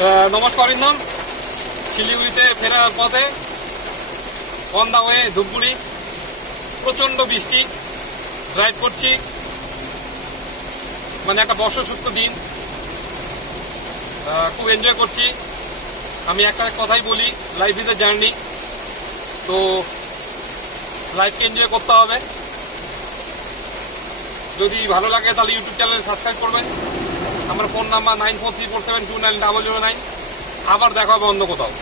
নমস্কার অরিন্দম। শিলিগুড়িতে ফেরার পথে অন দা ওয়ে ধূপগুড়ি, প্রচন্ড বৃষ্টি, ড্রাইভ করছি, মানে একটা বর্ষসূক্ত দিন, খুব এনজয় করছি। আমি একটা কথাই বলি, লাইফ ইজ এ জার্নি। তো লাইফকে এনজয় করতে হবে। যদি ভালো লাগে তাহলে ইউটিউব চ্যানেল সাবস্ক্রাইব করবেন। আমার ফোন নাম্বার 9434729009। আবার দেখা হবে অন্য কোথাও।